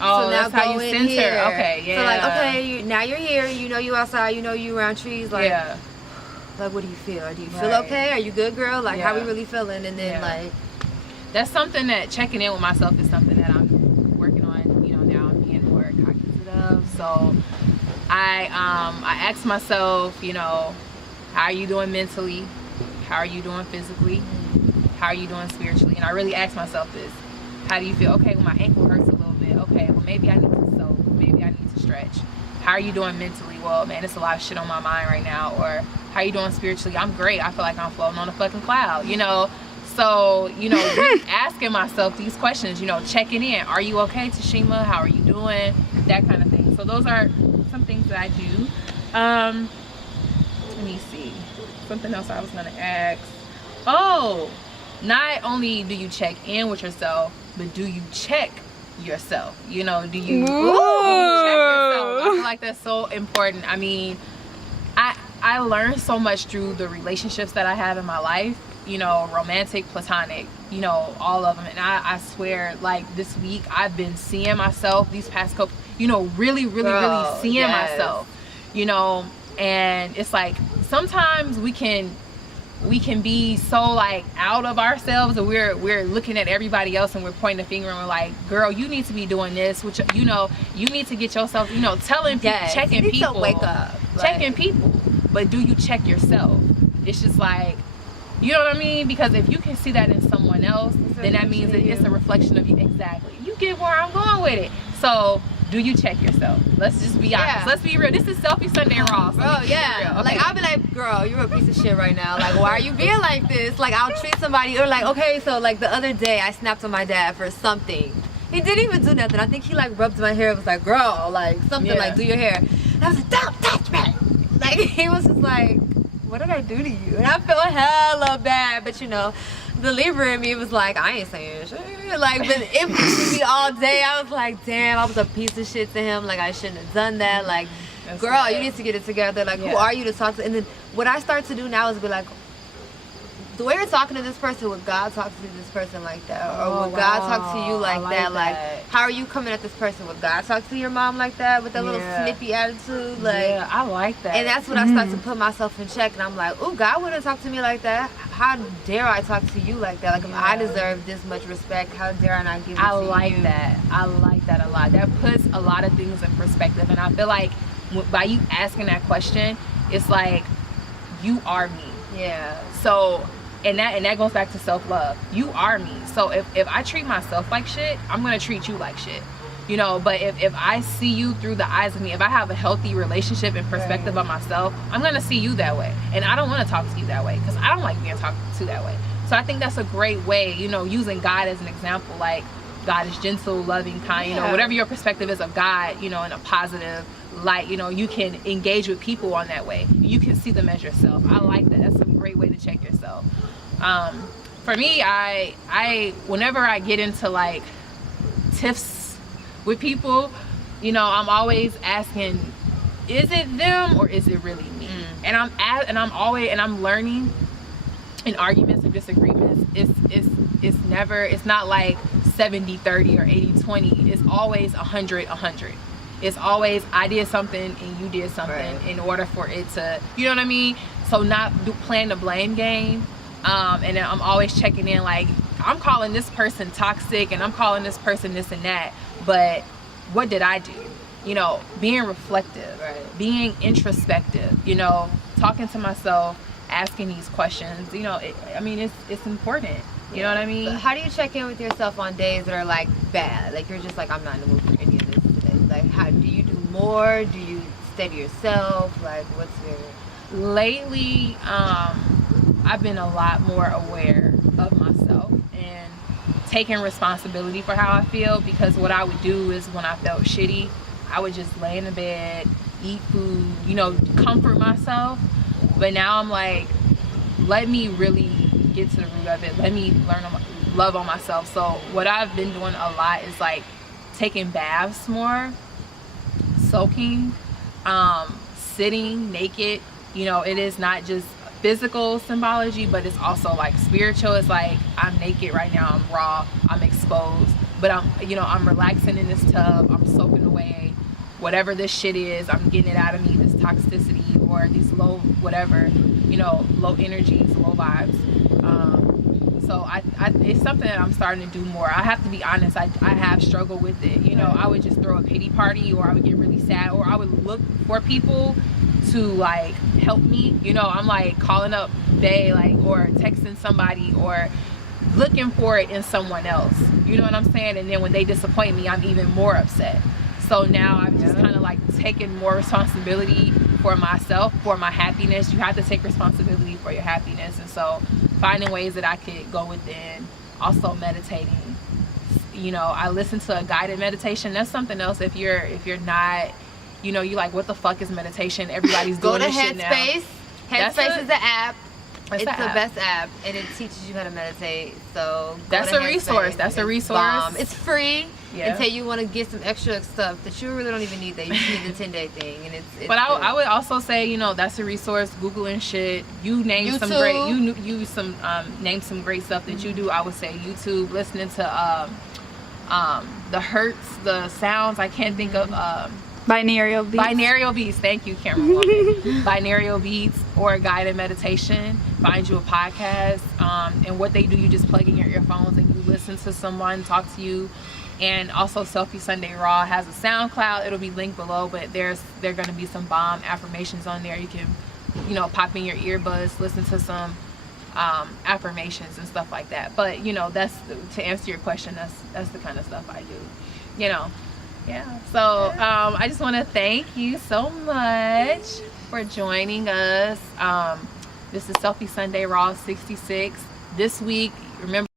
Oh, so now that's how you center. Here. Okay, yeah. So like, okay, now you're here. You know you outside. You know you around trees. Like, yeah. Like, what do you feel? Do you feel okay? Are you good, girl? Like, how we really feeling? And then like, that's something that checking in with myself is something that I'm working on. You know, now I'm being more cognizant of. So I ask myself, you know, how are you doing mentally? How are you doing physically? How are you doing spiritually? And I really ask myself this. How do you feel? Okay, well, my ankle hurts a little bit. Okay, well, maybe I need to sew. Maybe I need to stretch. How are you doing mentally? Well, man, it's a lot of shit on my mind right now. Or how are you doing spiritually? I'm great. I feel like I'm floating on a fucking cloud, you know? So, you know, really asking myself these questions, you know, checking in. Are you okay, Tashima? How are you doing? That kind of thing. So those are some things that I do. Let me see. Something else I was going to ask. Oh, not only do you check in with yourself, but do you check yourself? You know, do you check yourself? I feel like that's so important. I mean, I learned so much through the relationships that I have in my life, you know, romantic, platonic, you know, all of them. And I swear, like, this week I've been seeing myself these past couple, you know, really seeing myself, you know. And it's like sometimes we can be so like out of ourselves, and we're looking at everybody else and we're pointing the finger and we're like, girl, you need to be doing this, which, you know, you need to get yourself, you know, telling people, checking you need people, to wake up, checking people. But do you check yourself? It's just like, you know what I mean? Because if you can see that in someone else, then that means that it's a reflection of you. Exactly. You get where I'm going with it. So do you check yourself? Let's just be honest. Let's be real. This is Selfie Sunday Raw. So bro, yeah. Okay. Like, I'll be like, girl, you're a piece of shit right now. Like, why are you being like this? Like, I'll treat somebody, or like, okay, so like the other day I snapped on my dad for something. He didn't even do nothing. I think he like rubbed my hair. It was like, girl, like something, like do your hair. And I was like, don't touch me. Like, he was just like, what did I do to you? And I felt hella bad, but you know, the Libra in me was like, I ain't saying shit. Like, but it pushed me all day. I was like, damn, I was a piece of shit to him. Like, I shouldn't have done that. Like, that's girl, right. You need to get it together. Like, who are you to talk to? And then what I start to do now is be like, the way you're talking to this person, would God talk to this person like that? Or would God talk to you like that? Like, how are you coming at this person? Would God talk to your mom like that with that little snippy attitude? Like, I like that. And that's when I start to put myself in check, and I'm like, oh, God wouldn't talk to me like that. How dare I talk to you like that? Like, if I deserve this much respect, how dare I not give it to you? I like that. I like that a lot. That puts a lot of things in perspective. And I feel like by you asking that question, it's like, you are me. Yeah. So, and that goes back to self-love. You are me. So if I treat myself like shit, I'm gonna treat you like shit, you know. But if I see you through the eyes of me, if I have a healthy relationship and perspective of myself, I'm gonna see you that way. And I don't want to talk to you that way, because I don't like being talked to that way. So I think that's a great way, you know, using God as an example. Like, God is gentle, loving, kind, you know, whatever your perspective is of God, you know, in a positive light, you know, you can engage with people on that way. You can see them as yourself. I like that. That's a great way to check yourself. For me, I whenever I get into like tiffs with people, you know, I'm always asking, is it them or is it really me? And I'm learning in arguments or disagreements, it's not like 70-30 or 80-20. It's always 100-100. It's always, I did something and you did something in order for it to, you know what I mean? So not playing the blame game. And then I'm always checking in, like, I'm calling this person toxic and I'm calling this person this and that, but what did I do? You know, being reflective, being introspective, you know, talking to myself, asking these questions, you know, I mean, it's important. You know what I mean? So how do you check in with yourself on days that are like bad? Like, you're just like, I'm not in the mood for any of this today. Like, how do you do more? Do you steady yourself? Like, what's your... Lately, I've been a lot more aware of myself and taking responsibility for how I feel, because what I would do is when I felt shitty, I would just lay in the bed, eat food, you know, comfort myself. But now I'm like, let me really get to the root of it. Let me love on myself. So what I've been doing a lot is like taking baths more, soaking, sitting naked. You know, it is not just physical symbology, but it's also like spiritual. It's like, I'm naked right now, I'm raw, I'm exposed. but I'm relaxing in this tub. I'm soaking away whatever this shit is. I'm getting it out of me, this toxicity or these low whatever, low energies, low vibes. So it's something that I'm starting to do more. I have to be honest, I have struggled with it. I would just throw a pity party, or I would get really sad, or I would look for people to like help me. I'm like calling up Bay, like, or texting somebody, or looking for it in someone else. You know what I'm saying? And then when they disappoint me, I'm even more upset. So now I've just kind of like taken more responsibility for myself, for my happiness. You have to take responsibility for your happiness. And so finding ways that I could go within, also meditating. I listen to a guided meditation. That's something else. If you're not, you're like, what the fuck is meditation? Everybody's doing this shit now. Go to Headspace. Headspace is the app. It's the app. best app, and it teaches you how to meditate. So that's a resource. That's a resource. Bomb. It's free yeah. until you want to get some extra stuff that you really don't even need. That you just need the 10-day thing, and it's but I would also say, that's a resource. Googling shit. You name some great. Name some great stuff that you do. I would say YouTube. Listening to the hertz, the sounds. I can't think of. Binaural beats. Binaural beats. Thank you, Cameron. Binaural beats or guided meditation. Find you a podcast. And what they do, you just plug in your earphones and you listen to someone talk to you. And also Selfie Sunday Raw has a SoundCloud. It'll be linked below, but there are going to be some bomb affirmations on there. You can, pop in your earbuds, listen to some affirmations and stuff like that. But that's, to answer your question, that's the kind of stuff I do. Yeah, so I just want to thank you so much for joining us. This is Selfie Sunday Raw 66. This week, remember